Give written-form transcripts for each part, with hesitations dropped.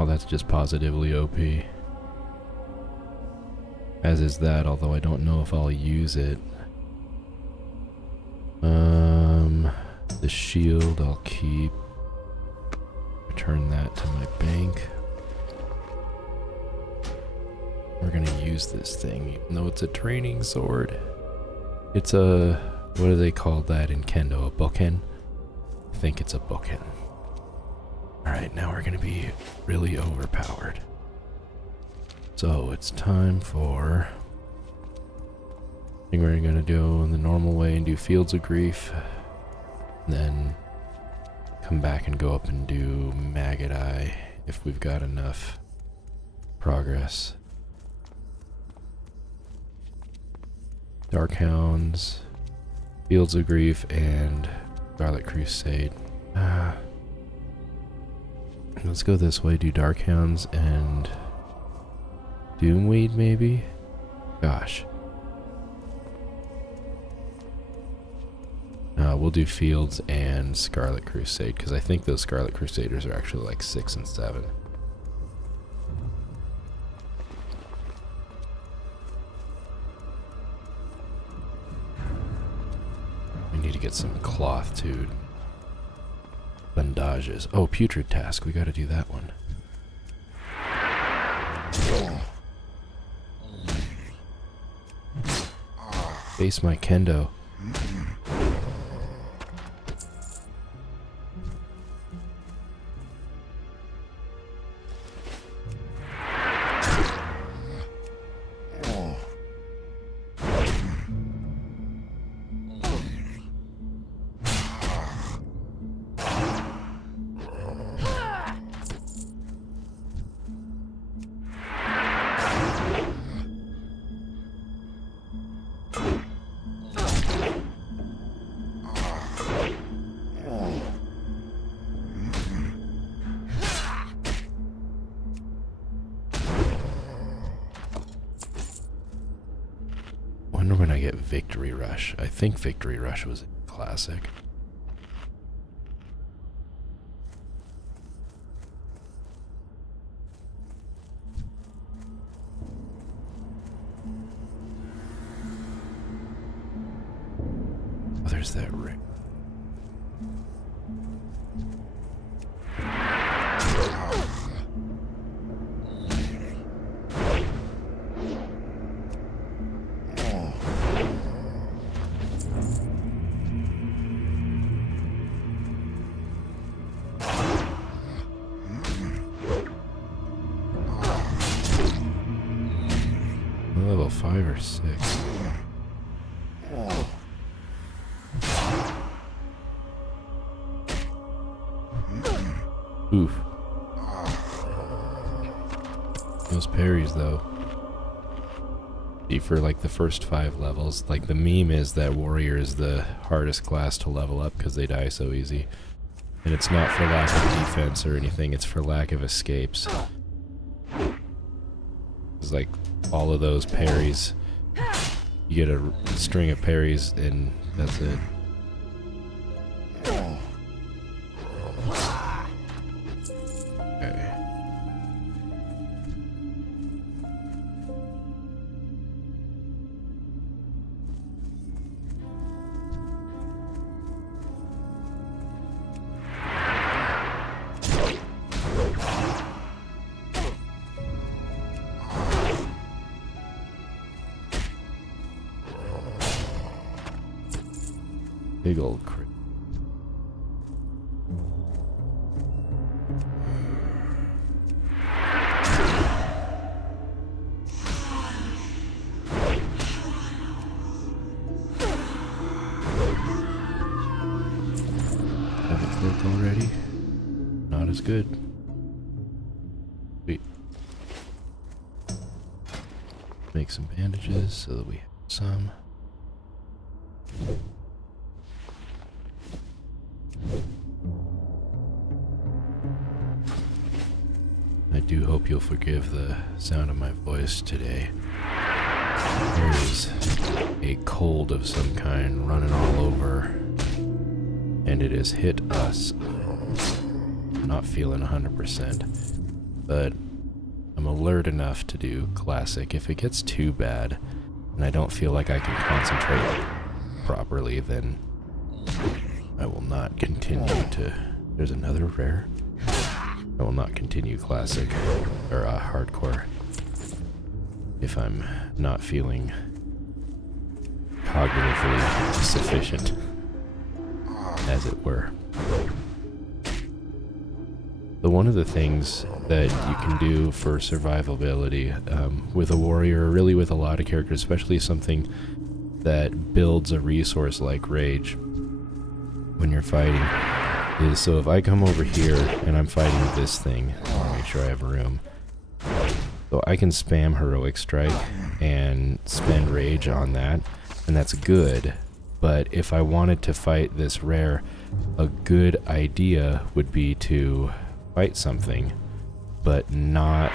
Oh, that's just positively OP. As is that, although I don't know if I'll use it. The shield I'll keep. Return that to my bank. We're gonna use this thing, even though it's a training sword. It's a, what do they call that in Kendo? A bokken? I think it's a bokken. Alright, now we're gonna be really overpowered. So it's time for... I think we're gonna do in the normal way and do Fields of Grief. Then come back and go up and do Maggot Eye if we've got enough progress. Darkhounds, Fields of Grief, and Scarlet Crusade. Let's go this way, do Darkhounds and Doomweed maybe? Gosh. We'll do Fields and Scarlet Crusade, because I think those Scarlet Crusaders are actually like 6 and 7. We need to get some cloth too. Bandages. Oh, Putrid Task. We gotta do that one. Face my kendo. Wonder when I get Victory Rush. I think Victory Rush was a classic. Oh, there's that ring. Level 5 or 6. Oof. Those parries though. For like the first 5 levels, like the meme is that warrior is the hardest class to level up because they die so easy. And it's not for lack of defense or anything, it's for lack of escapes. It's like all of those parries, you get a string of parries and that's it. Okay. Big old crit. Have it clicked already? Not as good. Wait. Make some bandages so that we have some. I do hope you'll forgive the sound of my voice today. There is a cold of some kind running all over, and it has hit us. I'm not feeling 100%. but I'm alert enough to do classic. If it gets too bad and I don't feel like I can concentrate properly, then I will not continue to... There's another rare. I will not continue classic or hardcore if I'm not feeling cognitively sufficient, as it were. So one of the things that you can do for survivability with a warrior, really with a lot of characters, especially something that builds a resource like rage when you're fighting, is so if I come over here and I'm fighting this thing, I'll make sure I have room. So I can spam heroic strike and spend rage on that, and that's good. But if I wanted to fight this rare, a good idea would be to fight something, but not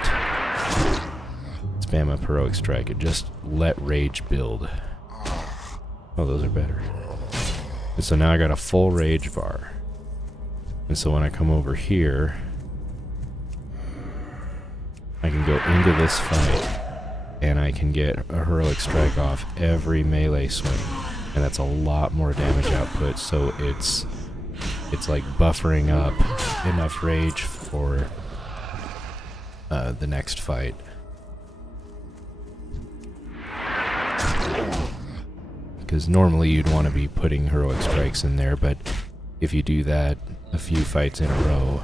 spam up heroic strike, and just let rage build. Oh, those are better. And so now I got a full rage bar. And so when I come over here, I can go into this fight and I can get a heroic strike off every melee swing. And that's a lot more damage output, so it's like buffering up enough rage for the next fight. Because normally you'd want to be putting heroic strikes in there, but if you do that a few fights in a row,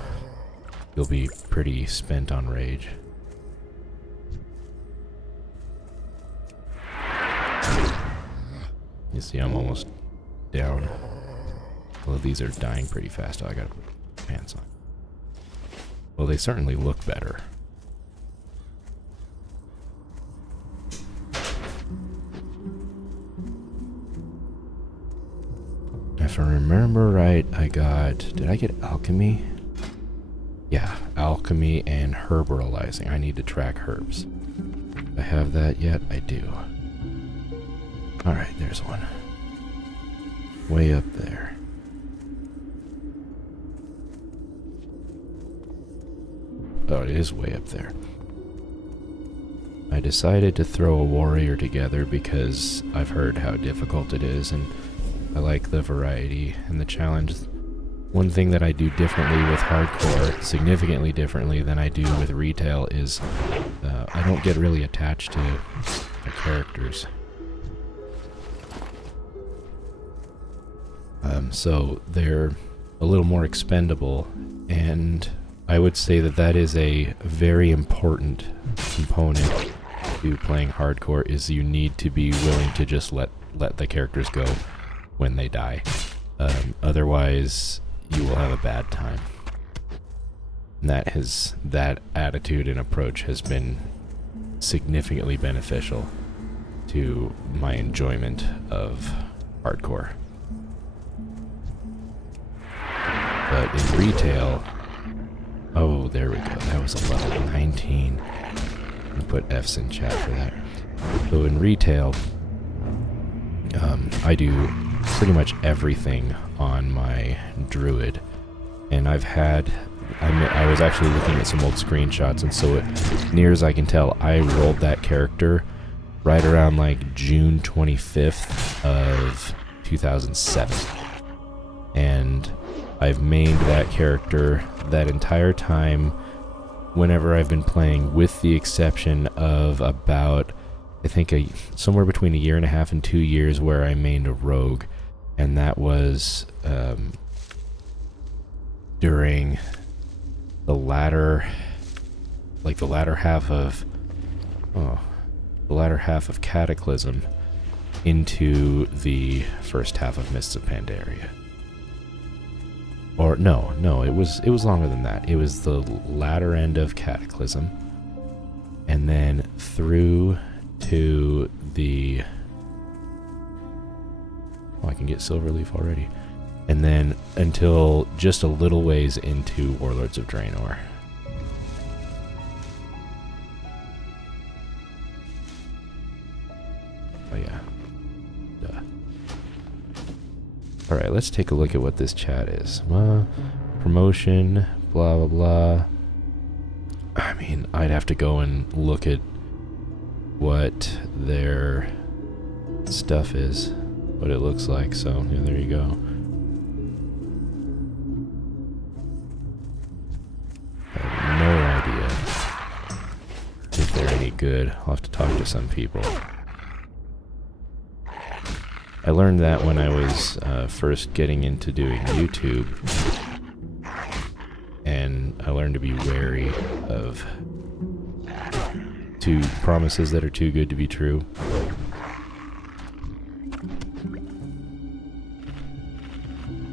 you'll be pretty spent on rage. You see, I'm almost down. Well, these are dying pretty fast. Oh, I gotta put pants on. Well, they certainly look better. If I remember right, I got... Did I get alchemy? Yeah, alchemy and herbalizing. I need to track herbs. Do I have that yet? I do. Alright, there's one. Way up there. Oh, it is way up there. I decided to throw a warrior together because I've heard how difficult it is, and I like the variety and the challenge. One thing that I do differently with hardcore, significantly differently than I do with retail, is I don't get really attached to the characters. So they're a little more expendable, and I would say that that is a very important component to playing hardcore, is you need to be willing to just let the characters go when they die. Otherwise, you will have a bad time. And that attitude and approach has been significantly beneficial to my enjoyment of hardcore. But in retail, oh, there we go. That was a level 19. I'll put F's in chat for that. So in retail, I do pretty much everything on my druid, and I was actually looking at some old screenshots, and so near as I can tell, I rolled that character right around like June 25th of 2007, and I've mained that character that entire time whenever I've been playing, with the exception of about, I think, somewhere between 1.5 and 2 years where I mained a rogue, and that was during the latter half of Cataclysm into the first half of Mists of Pandaria. Or no, it was longer than that. It was the latter end of Cataclysm, and then through to the... Oh, I can get Silverleaf already. And then until just a little ways into Warlords of Draenor. Oh yeah. Duh. Alright, let's take a look at what this chat is. Promotion, blah blah blah. I mean, I'd have to go and look at what their stuff is, what it looks like, so yeah, there you go. I have no idea if they're any good. I'll have to talk to some people. I learned that when I was first getting into doing YouTube, and I learned to be wary of promises that are too good to be true.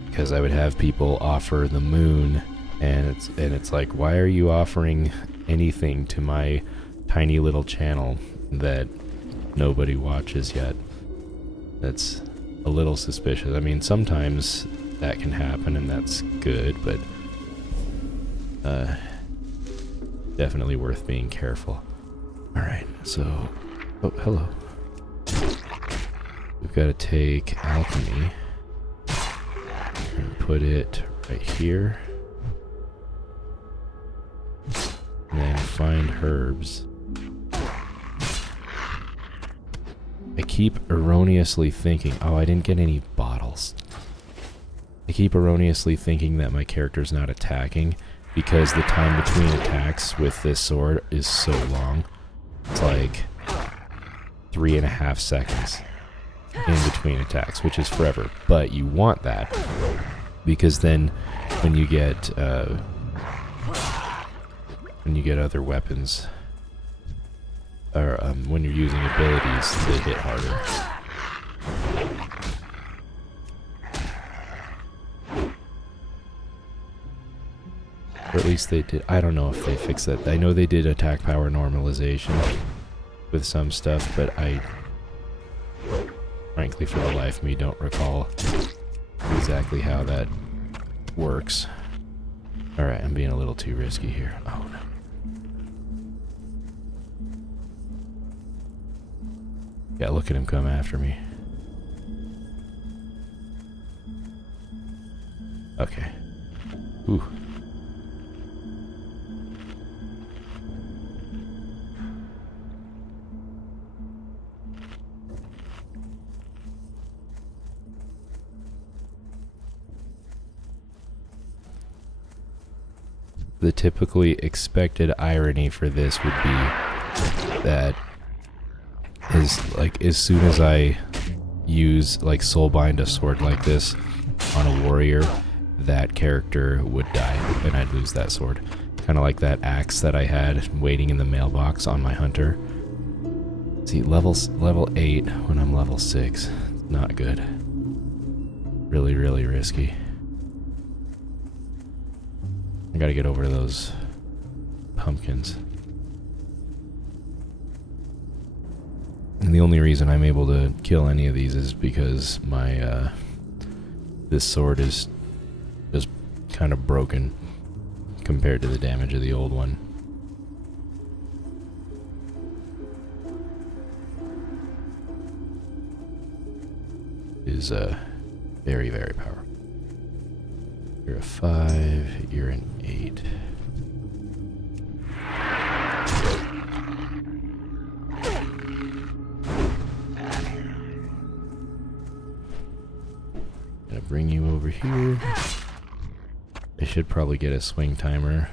Because I would have people offer the moon, and it's like, why are you offering anything to my tiny little channel that nobody watches yet? That's a little suspicious. I mean, sometimes that can happen and that's good, but definitely worth being careful. Alright, so... Oh, hello. We've got to take alchemy and put it right here. And then find herbs. I keep erroneously thinking... Oh, I didn't get any bottles. I keep erroneously thinking that my character's not attacking because the time between attacks with this sword is so long. It's like 3.5 seconds in between attacks, which is forever. But you want that because then when you get other weapons, or when you're using abilities, they hit harder. Or at least they did. I don't know if they fixed that. I know they did attack power normalization with some stuff, but I, frankly, for the life of me, don't recall exactly how that works. Alright, I'm being a little too risky here. Oh no. Yeah, look at him come after me. Okay. Ooh. The typically expected irony for this would be that as soon as I use soulbind a sword like this on a warrior, that character would die and I'd lose that sword. Kind of like that axe that I had waiting in the mailbox on my hunter. See, level 8 when I'm level 6. Not good. Really, really risky. I gotta get over those pumpkins. And the only reason I'm able to kill any of these is because my this sword is just kind of broken compared to the damage of the old one. Is very, very powerful. You're a 5, you're an 8. Gonna bring you over here. I should probably get a swing timer.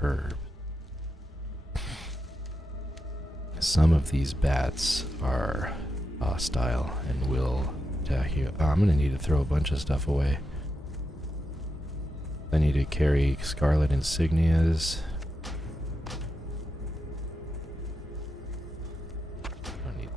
Herb. Some of these bats are hostile and will attack you. Oh, I'm gonna need to throw a bunch of stuff away. I need to carry scarlet insignias. I need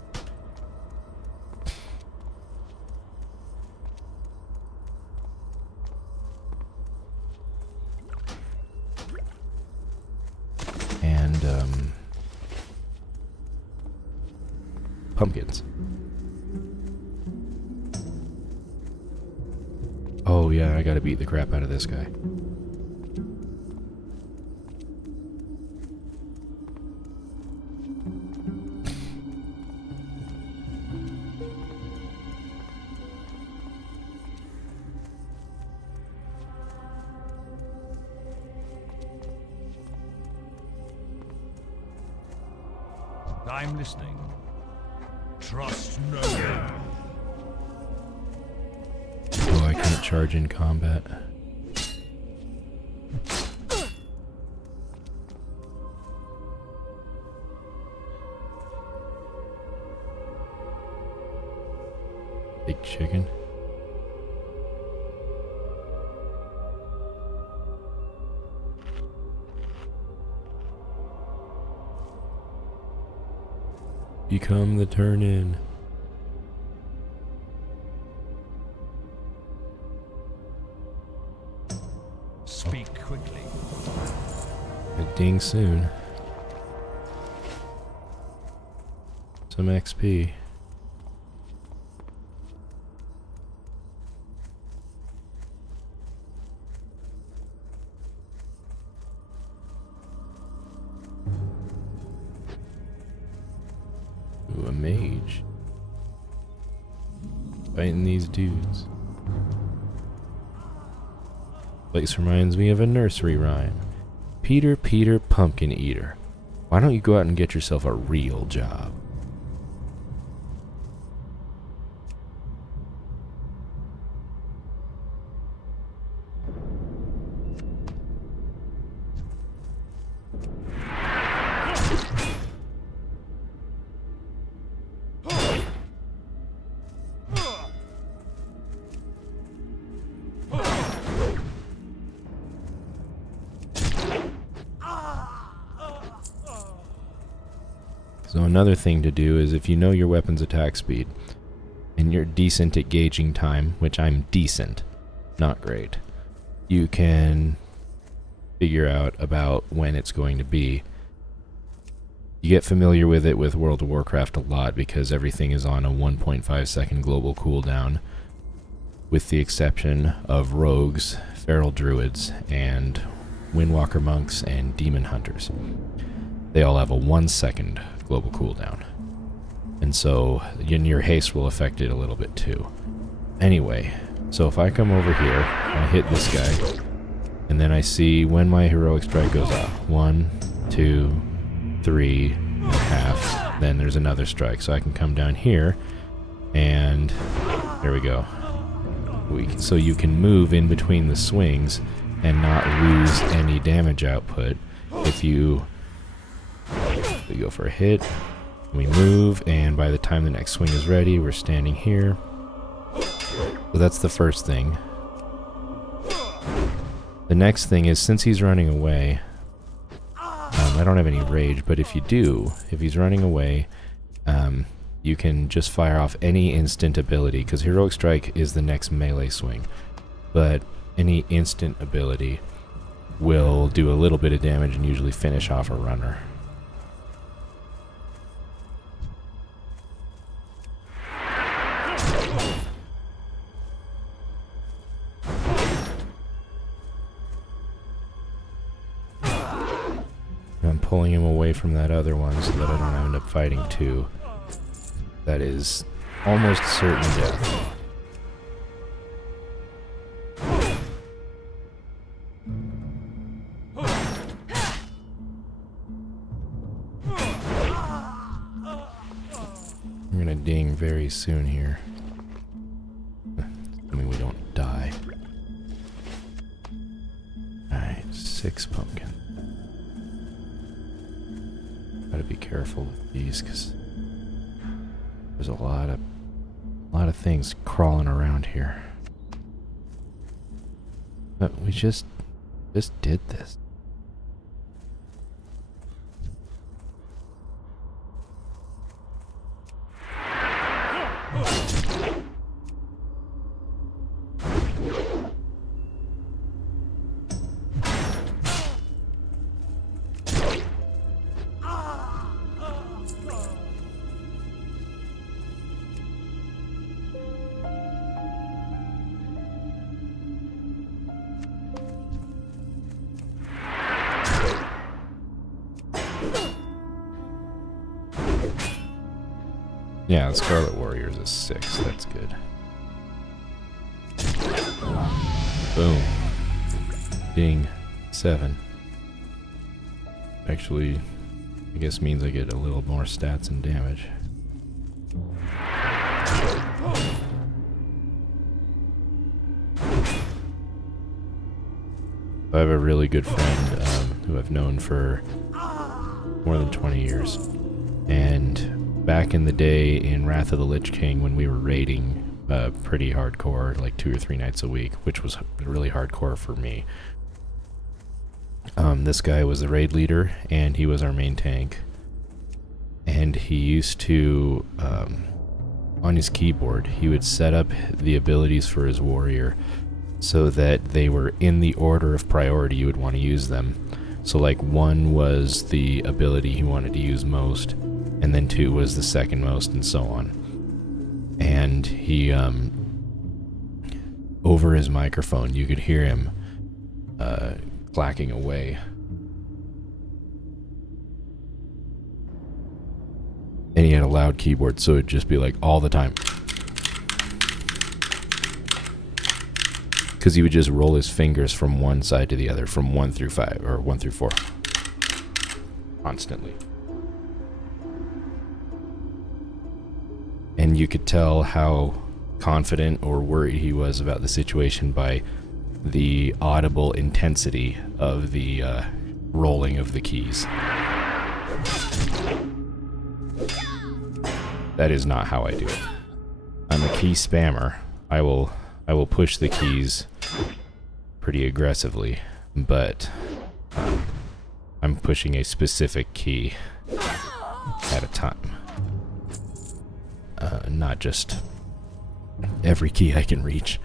pumpkins. Oh yeah, I gotta beat the crap out of this guy. I'm listening. Trust no one. Oh, I can't charge in combat. Big chicken. Become the turn-in. Speak quickly. A ding soon. Some XP. Ooh, a mage. Fighting these dudes. Place reminds me of a nursery rhyme. Peter, Peter, pumpkin eater. Why don't you go out and get yourself a real job? So another thing to do is if you know your weapon's attack speed and you're decent at gauging time, which I'm decent, not great, you can figure out about when it's going to be. You get familiar with it with World of Warcraft a lot because everything is on a 1.5 second global cooldown, with the exception of rogues, feral druids, and windwalker monks and demon hunters. They all have a 1 second global cooldown. And so your haste will affect it a little bit too. Anyway, so if I come over here, I hit this guy, and then I see when my heroic strike goes off. 1, 2, 3 and a half. Then there's another strike. So I can come down here, and there we go. So you can move in between the swings and not lose any damage output if you... We go for a hit, we move, and by the time the next swing is ready, we're standing here. So that's the first thing. The next thing is, since he's running away, I don't have any rage, but if you do, if he's running away, you can just fire off any instant ability, because Heroic Strike is the next melee swing. But any instant ability will do a little bit of damage and usually finish off a runner. I'm pulling him away from that other one so that I don't end up fighting two. That is almost certain death. I'm gonna ding very soon here. I mean, we don't die. Alright, 6 pumpkin. Gotta be careful with these because there's a lot of things crawling around here. But we just did this. Yeah, the Scarlet Warrior is a 6. That's good. Boom. Ding. 7. Actually, I guess means I get a little more stats and damage. I have a really good friend who I've known for more than 20 years. And back in the day in Wrath of the Lich King, when we were raiding pretty hardcore, like 2 or 3 nights a week, which was really hardcore for me. This guy was the raid leader, and he was our main tank. And he used to, on his keyboard, he would set up the abilities for his warrior so that they were in the order of priority you would want to use them. So like 1 was the ability he wanted to use most, and then 2 was the second most, and so on. And he, over his microphone, you could hear him clacking away. And he had a loud keyboard, so it'd just be like all the time. Because he would just roll his fingers from one side to the other, from 1 through 5, or 1 through 4. Constantly. And you could tell how confident or worried he was about the situation by the audible intensity of the rolling of the keys. That is not how I do it. I'm a key spammer. I will push the keys pretty aggressively, but I'm pushing a specific key at a time. Not just every key I can reach.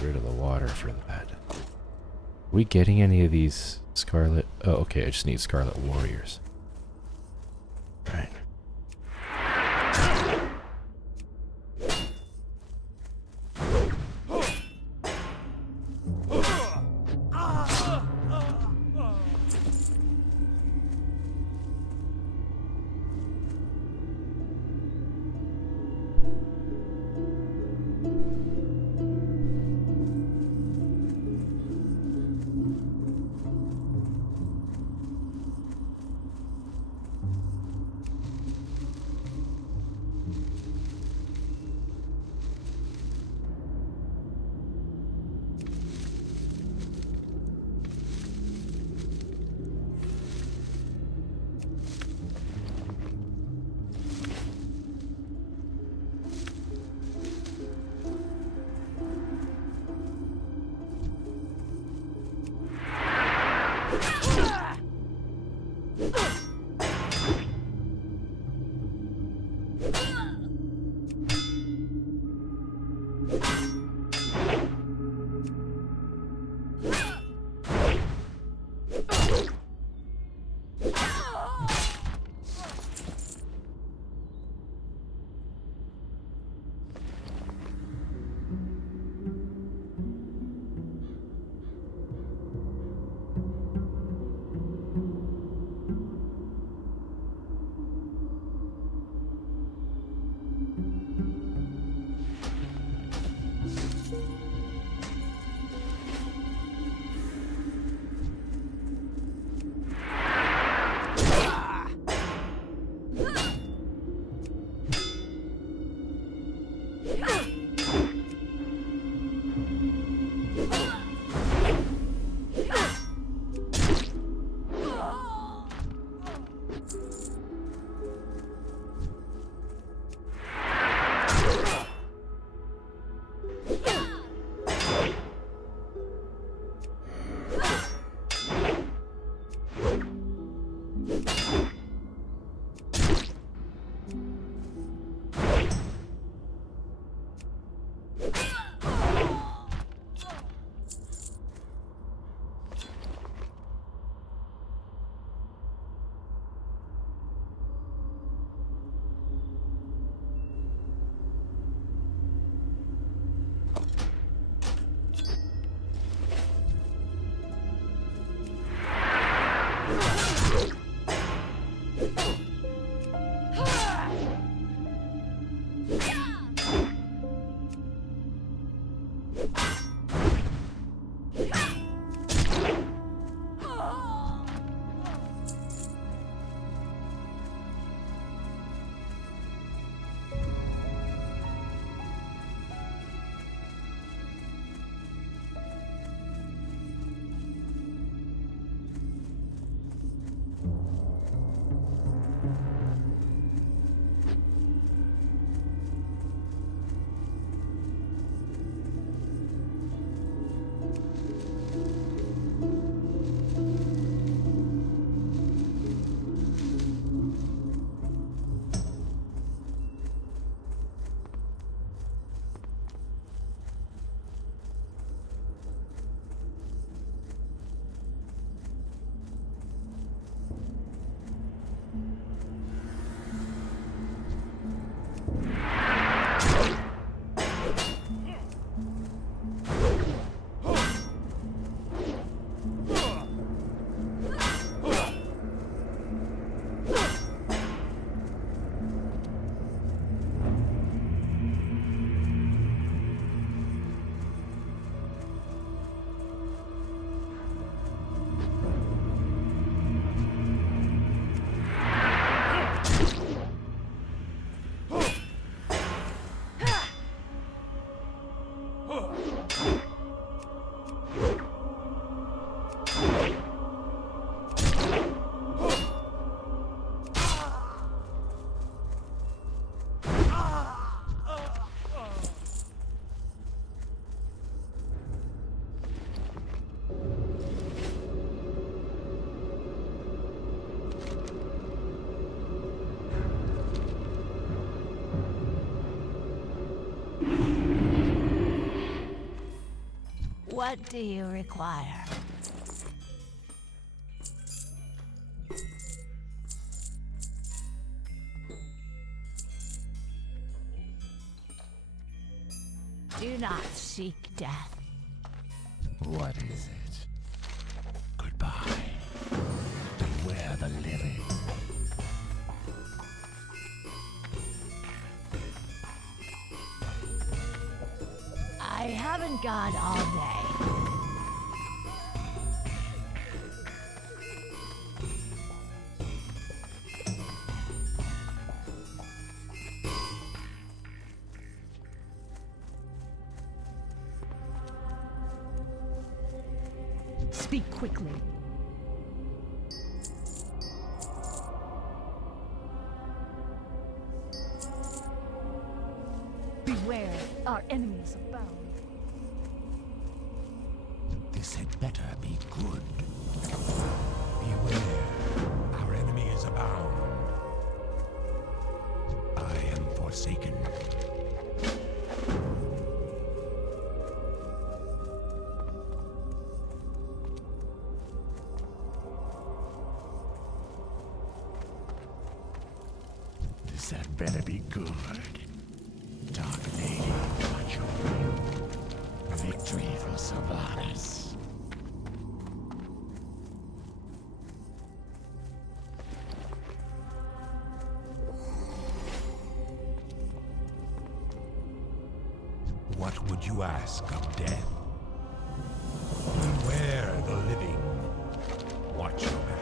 Rid of the water for that. Are we getting any of these Scarlet? Oh, okay, I just need Scarlet Warriors. Right. What do you require? Do not seek death. What is it? Goodbye. Beware the living. I haven't got all day. Speak quickly. Beware, our enemies abound. This had better be good. Beware, our enemy is abound. I am forsaken. This had better be good. Dark Lady, watch your will. Victory for Sylvanas. What would you ask of death? Beware the living. Watch your back.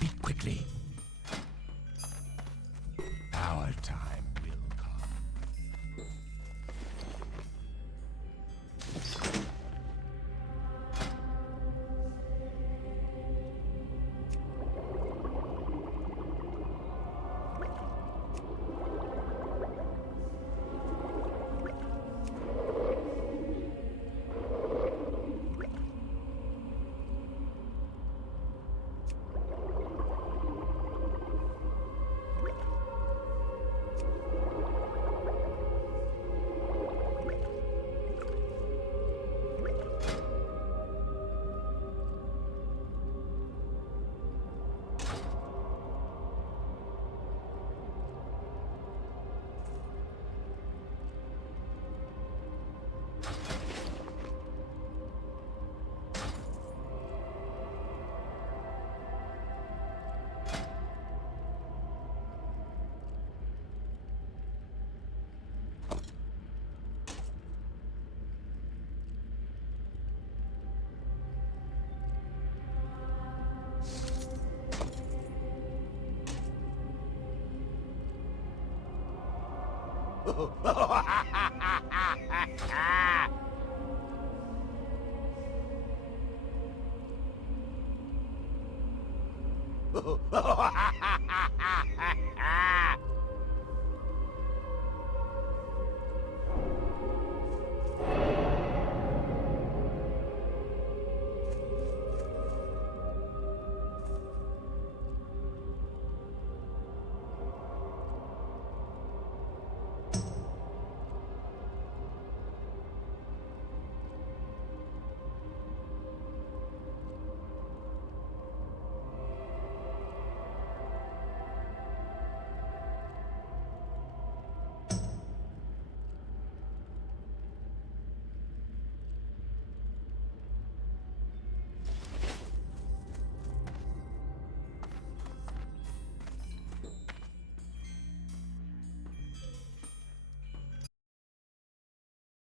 Speak quickly. Our time will come.